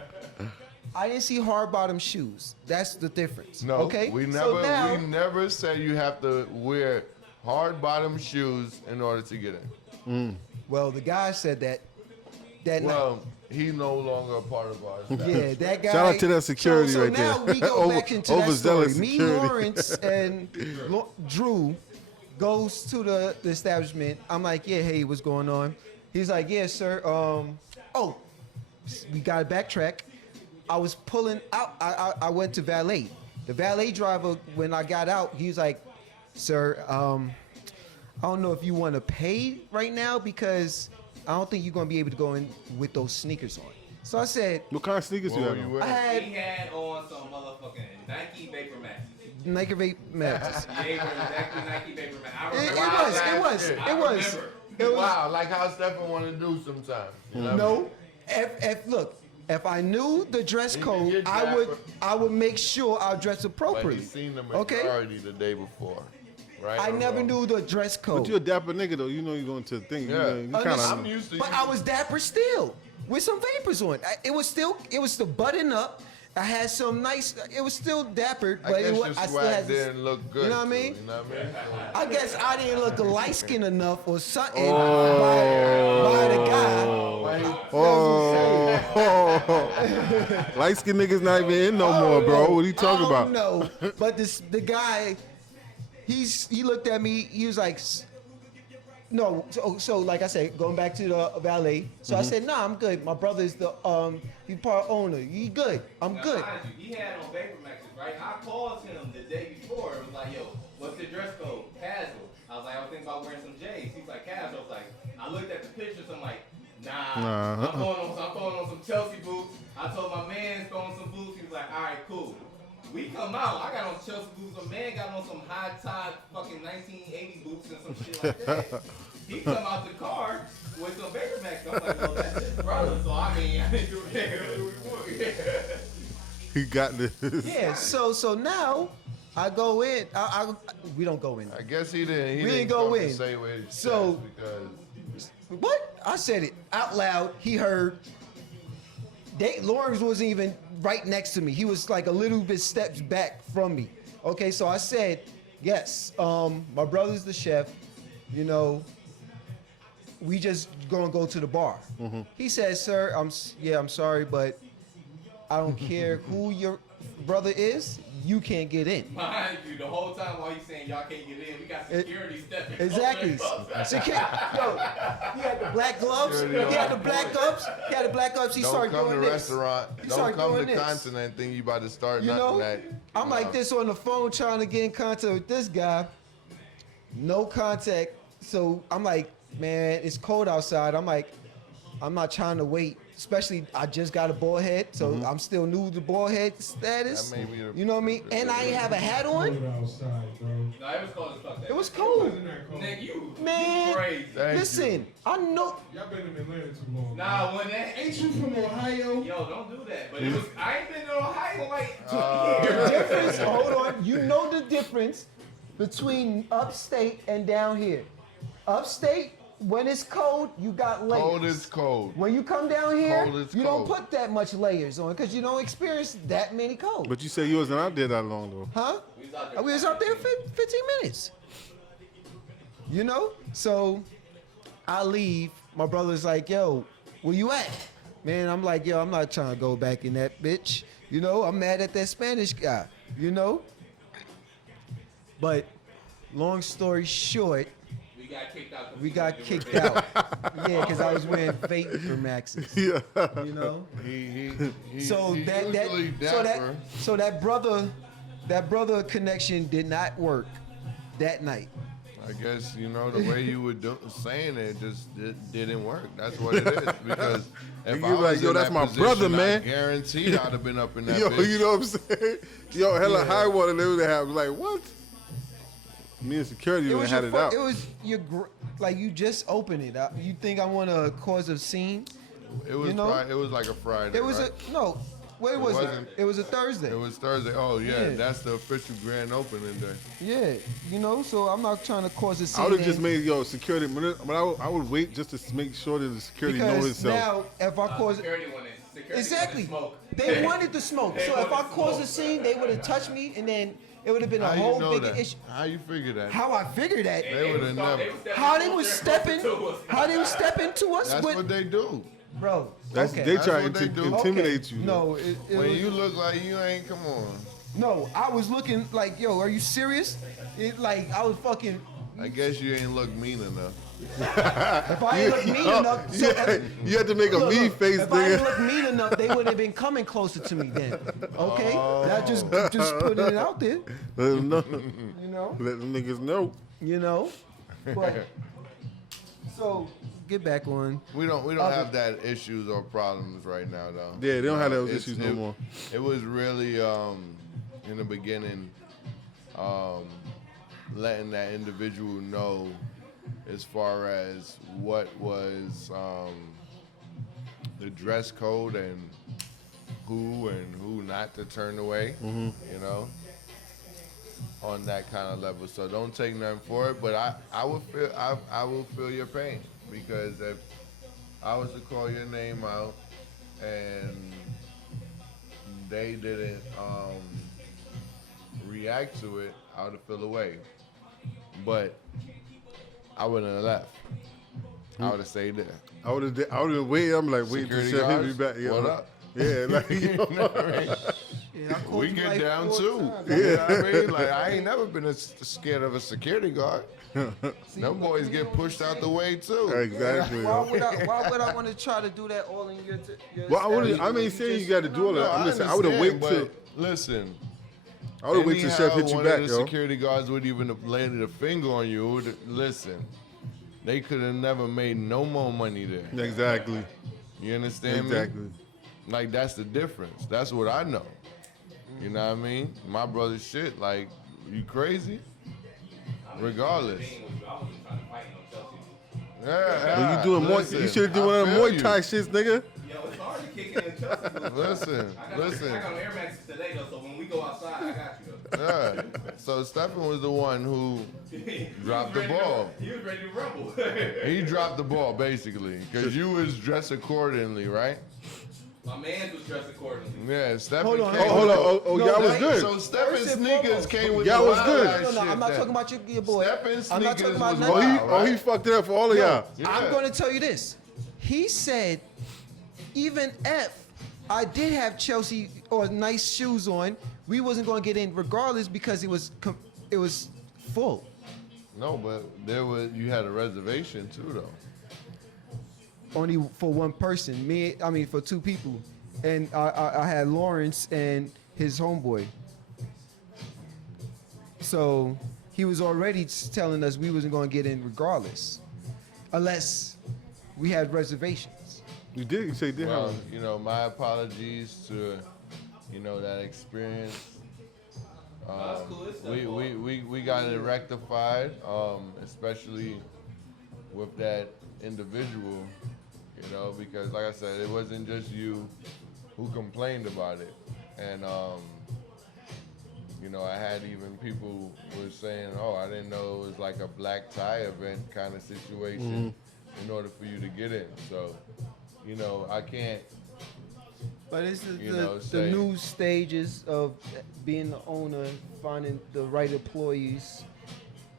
I didn't see hard bottom shoes. That's the difference. No, Okay. we So never now, we never said you have to wear hard bottom shoes in order to get in. well, the guy said that night. Well, he's no longer a part of our staff. Yeah, that guy. Shout out to that security so right there. now we go back into that story. Overzealous Me, security. Lawrence, and Drew goes to the establishment. I'm like, yeah, hey, what's going on? He's like, yeah, sir. Oh, we got to backtrack. I was pulling out. I went to valet. The valet driver, when I got out, he was like, sir, I don't know if you want to pay right now because I don't think you're going to be able to go in with those sneakers on. So I said, What kind of sneakers What you were have you on? wearing? I He had had on some motherfucking Nike Vapor Maxes. Nike Vape Maxes. Yeah, he were exactly Nike Vapor Max. I It remember. was. I It was. remember. It was. Wow, like how Stephen want to do sometimes. You know what I mean? No. If I knew the dress He code, can get I would make sure I dress But appropriately. he seen the Okay. majority the day before, right? I or never wrong? knew the dress code. But you're a dapper nigga though. You know you're going to the thing. Yeah. You I'm kind used to But you. I was dapper still, with some vapors on. It was still button up. I had some nice. It was still dapper, I but guess it was. your I still swag had. didn't look good. You know what I too, mean? You know what I mean? I guess I didn't look light skinned enough or something Oh. by the guy. Oh, light skinned niggas not even in no more, bro. What are you talking about? No, but the guy, he looked at me. He was like, no. So like I said, going back to the valet. So I said, nah, I'm good. My brother's the he's part owner. He good. I'm Now, good. mind you, he had on Vapor Maxes, right? I called him the day before. It was like, yo, what's the dress code? Casual. I was like, I was thinking about wearing some J's. He's like, casual. I was like, I looked at the pictures. I'm like, nah. I'm throwing on some Chelsea boots. I told my man throwing some boots. He was like, all right, cool. We come out. I got on Chelsea boots. My man got on some high top fucking 1980 boots and some shit like that. He come out the car with some Vapor Max. I'm like, well, that's his brother. So I mean, I didn't do it. He got this. Yeah. So now I go in. We don't go in. I guess he didn't. He We didn't didn't go come to in. say what his So- chest because What? I said it out loud. He heard. Lawrence wasn't even right next to me. He was like a little bit steps back from me. Okay, so I said, yes, my brother's the chef. You know, we just gonna go to the bar. He said, sir, I'm sorry, but I don't care who your brother is. You can't get in. Mind you, the whole time while he's saying y'all can't get in, we got security stepping. Exactly. Yo, he had the black gloves. He had the black gloves. He had the black gloves. He don't started come to doing this. restaurant. He Don't started come doing to this. continent. Think you about to start You nothing know, that. I'm like this on the phone trying to get in contact with this guy. No contact. So I'm like, man, it's cold outside. I'm like, I'm not trying to wait. Especially, I just got a ball head, so I'm still new to ball head status. That made me the- You know what I mean? And I ain't have a hat Cold on. outside, bro. No, it was cold as fuck. It was cold. Wasn't that cold? Nigga, you Man, crazy. Thank listen, I know. Y'all been in Atlanta too long. Nah, when that Ain't you from Ohio? yo, don't do that. But it was I ain't been to Ohio in like 2 The years. difference, hold on, you know the difference between upstate and down here. Upstate, when it's cold, you got layers. Cold is cold. When you come down here, Cold is you don't cold. put that much layers on because you don't experience that many cold. But you say you wasn't out there that long though. Huh? We was out there. We was out there for 15 minutes. You know? So I leave. My brother's like, yo, where you at? Man, I'm like, yo, I'm not trying to go back in that bitch. You know, I'm mad at that Spanish guy. You know? But long story short, We got kicked out. 'cause we got were kicked there. out. Yeah, because I was wearing Vapor Maxes. Yeah. You know? He So he that usually dapper. so that brother connection did not work that night. I guess you know the way you were saying it just didn't work. That's what it is. Because if You I like, was yo, in that's that my position, brother, I man. guaranteed I'd have been up in that Yo, bitch. you know what I'm saying? Yo, hella Yeah. high water, they would have like, what? Me and security would have had it out. It was like you just opened it. You think I want to cause a scene? It was you know? it was like a Friday. It was right? a no. What was it? wasn't. It was a Thursday. It was Thursday. Oh yeah, Yeah. that's the official grand opening day. Yeah, you know. So I'm not trying to cause a scene. I would have just and- made security, but I would wait just to make sure that the security know because itself. now if I cause Security wanted. Security exactly, Wanted smoke. they wanted to smoke. They So if I wanted caused smoke. a scene, they would have touched me, and then it would have been a How you whole know big that? issue. How you figure that? How I figured that? They would've never. How they was stepping? How they was stepping to us? That's with, what they do. bro. That's okay. they That's try what to they do. intimidate you. No, it When was, you look like you ain't, come on. no, I was looking like, yo, are you serious? It like I was fucking. I guess you ain't look mean enough. If I ain't look mean enough, so, Yeah, you had to make a look, mean look, face, if I ain't nigga. look mean enough, they would have been coming closer to me then. Okay, that just putting it out there. Let them know. You know. Let them niggas know. You know. But so get back on. We don't have that issues or problems right now though. Yeah, they don't have those It's- issues no more. It was really in the beginning letting that individual know as far as what was the dress code and who not to turn away, you know, on that kind of level. So don't take nothing for it, but I will feel your pain, because if I was to call your name out and they didn't react to it, I would have feel away. But I wouldn't have left. I would have stayed there. I would have waited. I'm like, wait till Security Chef hit me guards, back. Yeah, what up? Yeah, like, You know what I mean? Yeah, I called We you get like down 4 too. times. You know what I mean? Like, I ain't never been scared of a security guard. Them boys get pushed out the way too. exactly. Why would I want to try to do that all in your? Well, I mean, saying you got to do all that. I'm just saying, I would have waited till. But listen, I would have waited till Chef hit you one back, of the yo. security guards would even have landed a finger on you. Listen, they could have never made no more money there. Exactly. You understand Exactly. me? Like, that's the difference. That's what I know. You know what I mean? My brother's shit, like, you crazy? Regardless. I wasn't trying to fight no Chelsea. Yeah, Well, you doing more? You should have done one of them Muay Thai shits, nigga. Yo, it's hard to kick in Chelsea. Listen, listen. I got Air Maxes today though, so when we go outside, I got you though. Yeah. So Stephen was the one who dropped the ball. He was ready to rumble. He dropped the ball basically, because you was dressed accordingly, right? My man was dressed accordingly. Yeah, Stephen Hold on, came Hold with on. Oh, y'all was the- good. So Stephen's First and sneakers foremost. came with Y'all the was wild good. ass No, shit I'm not then. talking about your boy. Stephen's I'm not sneakers talking about was nothing. wild, Oh, he right? fucked it up for all of y'all. Yeah. I'm going to tell you this. He said, even if I did have Chelsea or nice shoes on, we wasn't going to get in regardless because it was full. No, but you had a reservation too though. Only for one person. For 2 people. And I had Lawrence and his homeboy. So he was already telling us we wasn't going to get in regardless. Unless we had reservations. You did. You say you did Well, have. you know, my apologies to, that experience. That's cool. It's We got it rectified, especially with that individual, because like I said, it wasn't just you who complained about it. And, I had even people was saying, oh, I didn't know it was like a black tie event kind of situation in order for you to get in. So, I can't. But it's the say- new stages of being the owner, finding the right employees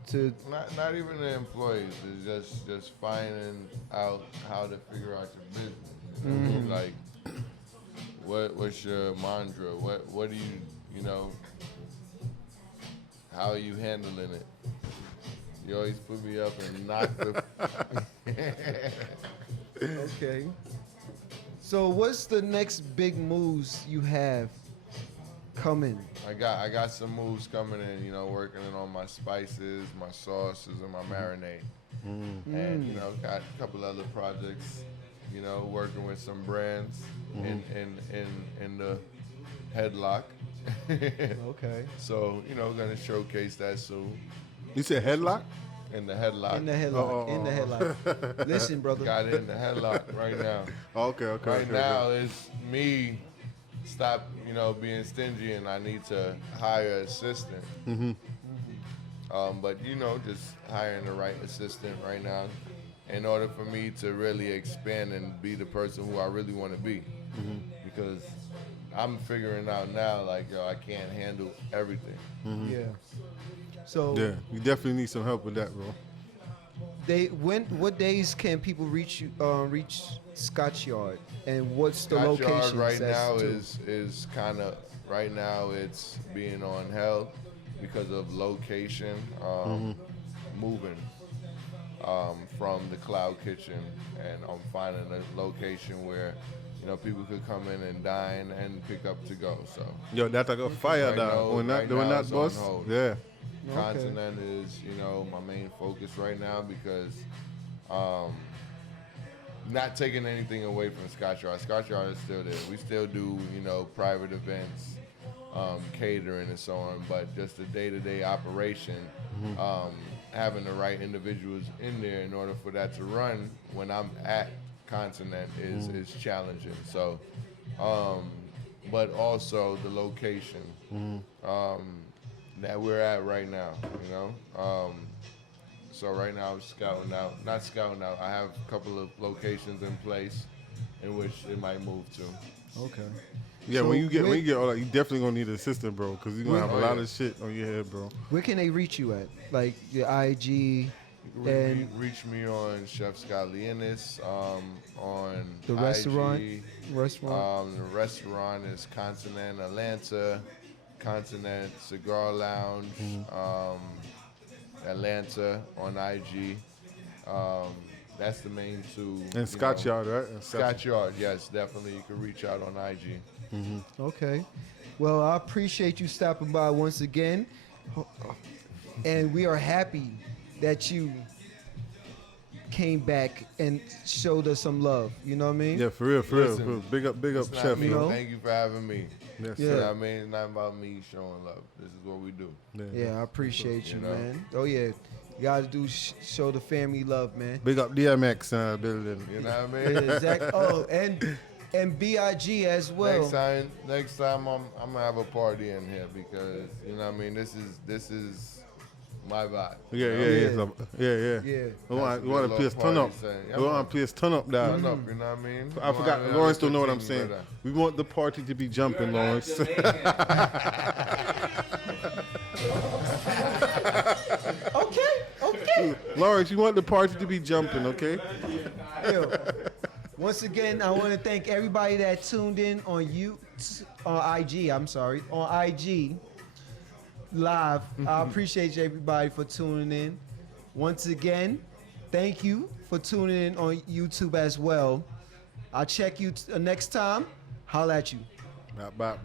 to. Not even the employees. It's just finding out how to figure out your business. You know? Like, what's your mantra? What do you how are you handling it? You always put me up and knock the. Okay. So what's the next big moves you have coming? I got some moves coming in. Working on my spices, my sauces, and my marinade. And got a couple other projects. Working with some brands in the headlock. Okay. So gonna showcase that soon You said headlock. in the headlock. In the headlock. In the headlock. Listen, brother. Got it in the headlock right now. Oh, okay. Right okay, now it's me. Stop, being stingy, and I need to hire an assistant. But just hiring the right assistant right now, in order for me to really expand and be the person who I really want to be. Because I'm figuring out now, like, I can't handle everything. Yeah. So Yeah, you definitely need some help with that, bro. what days can people reach Scotch Yard, and what's the Scotch location? Yard right now is kind of right now it's being on held because of location moving from the Cloud Kitchen, and I'm finding a location where people could come in and dine and pick up to go. So Yo, that's like a fire Right down. now- When right that, when now that it's on bus. hold. Yeah. Continent is my main focus right now because not taking anything away from Scotch Yard. Scotch Yard is still there. We still do, private events, catering and so on, but just the day-to-day operation, having the right individuals in there in order for that to run when I'm at Continent is challenging. So, but also the location that we're at right now, So right now I'm not scouting out. I have a couple of locations in place in which it might move to. Okay. Yeah, So when you get all that, you definitely gonna need an assistant, bro, because you're gonna have a lot of shit on your head, bro. Where can they reach you at? Like your IG and Reach me on Chef Scotley Ennis, on the IG. restaurant. The restaurant is Continent Atlanta, Continent Cigar Lounge, Atlanta on IG. That's the main two. And Scotch Yard, right? And Scotch Yard, yes, definitely. You can reach out on IG. Okay. Well, I appreciate you stopping by once again. And we are happy that you came back and showed us some love. You know what I mean? Yeah, for real. Listen, Big up, It's not Chef. me. You know? Thank you for having me. Yes, Yeah. You know sir. what I mean? It's not about me showing love. This is what we do. Yeah, I appreciate you, You know? man. Oh, yeah. You got to do show the family love, man. Big up DMX building. You know what I mean? Exactly. Oh, and BIG as well. Next time I'm gonna have a party in here because you know what I mean. This is my vibe. Yeah. Yeah. We want That's a to good piss little turn up. party saying. We want to piss turn up, Turn dog. up, you know what I mean? I forgot. Lawrence don't know what I'm saying. Brother. We want the party to be jumping, You're not Lawrence. Jamaican. Okay. Lawrence, you want the party to be jumping, okay? Yo, once again, I want to thank everybody that tuned in on IG. I'm sorry, on IG live. I appreciate everybody for tuning in. Once again, thank you for tuning in on YouTube as well. I'll check you next time. Holla at you. Bye.